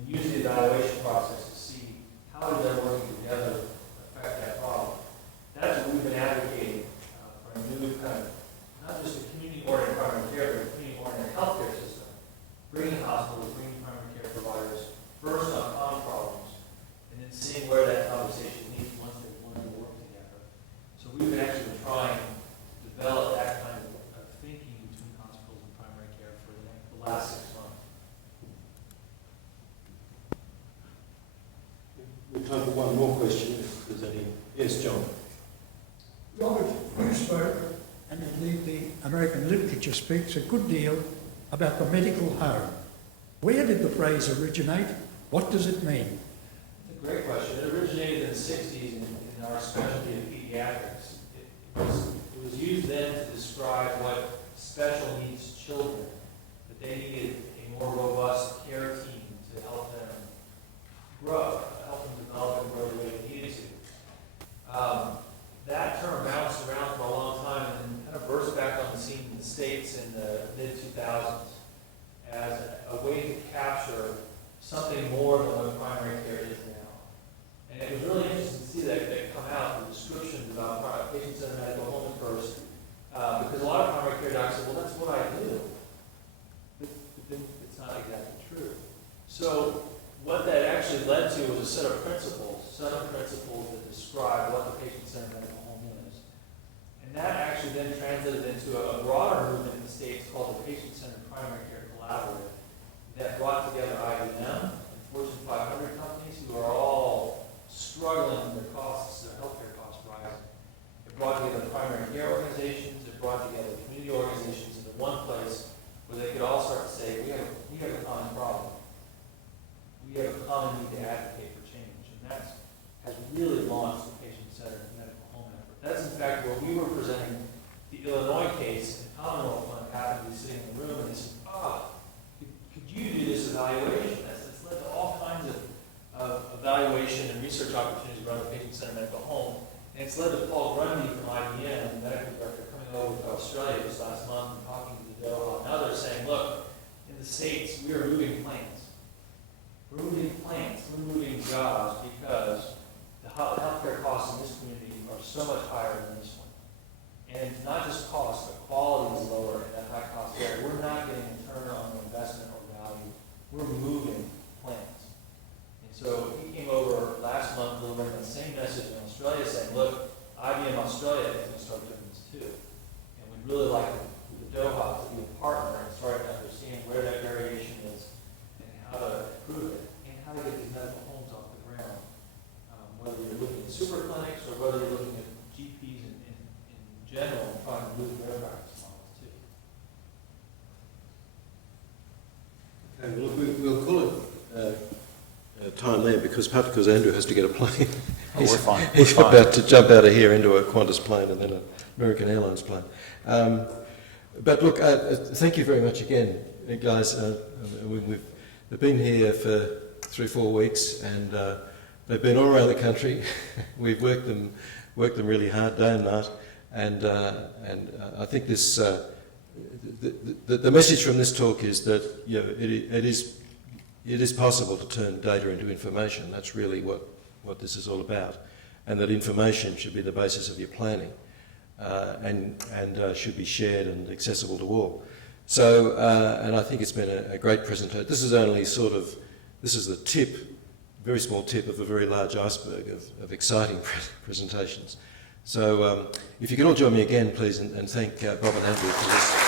use the evaluation process to see how is that working together affect that problem. That's what we've been advocating for a new kind of, not just a community-oriented primary care, but a community-oriented healthcare system, bringing hospitals, bringing primary care providers first on common problems, and then seeing where that conversation leads once they've learned to work together. So we've been actually trying to develop that kind of thinking between hospitals and primary care for the last 6 months. We have time for one more question, if there's any. Yes, John. Robert, you spoke, and indeed the American literature speaks a good deal about the medical home. Where did the phrase originate? What does it mean? It's a great question. It originated in the 60s in our specialty of pediatrics. It was used then to describe what special needs children, that they needed a more robust care team to help them grow, help them develop and grow the way they needed to. That term bounced around for a long time and then kind of burst back on the scene in the States in the mid-2000s as a way to capture something more than what primary care is now. And it was really interesting to see that come out, the descriptions about patient-centered medical home first, because a lot of primary care docs say, well, that's what I do. But then it's not exactly true. So what that actually led to was a set of principles, 7 principles that describe what the patient-centered medical home is. And that actually then translated into a broader movement in the States called the Patient-Centered Primary Care Collaborative that brought together IBM and Fortune 500 companies who are all struggling with their costs, their healthcare costs rising. It brought together primary care organizations, it brought together community organizations into one place where they could all start to say, we have a common problem. We have a common need to advocate for change. And that has really launched the patient-centered medical home effort. That's in fact where we were presenting the Illinois case, and Commonwealth Fund happened to be sitting in the room, and they said, could you do this evaluation? That's led to all kinds of evaluation and research opportunities around the patient-centered medical home. And it's led to Paul Grundy from IBM, the medical director, coming over to Australia this last month and talking to the Doha. Now they're saying, look, in the States, we are moving planes. We're moving planes, we're moving jobs because the healthcare costs in this community are so much higher than this one. And not just cost, but quality is lower in that high cost area. We're not getting a return on the investment or value. We're moving planes. And so he came over last month delivering the same message in Australia saying, look, IBM Australia is going to start doing this too. And we'd really like the Doha to be a partner and start to understand where that variation is And look, we'll call it time there partly because Andrew has to get a plane. Oh, we're fine. He's about to jump out of here into a Qantas plane and then an American Airlines plane. But look, thank you very much again, guys. We've been here for 3 or 4 weeks, and they've been all around the country. We've worked them really hard, day and night, and I think this the message from this talk is that it is possible to turn data into information. That's really what this is all about, and that information should be the basis of your planning, and should be shared and accessible to all. So, and I think it's been a great presentation. This is only this is the tip, very small tip of a very large iceberg of exciting presentations. So if you could all join me again, please, and thank Bob and Andrew for this.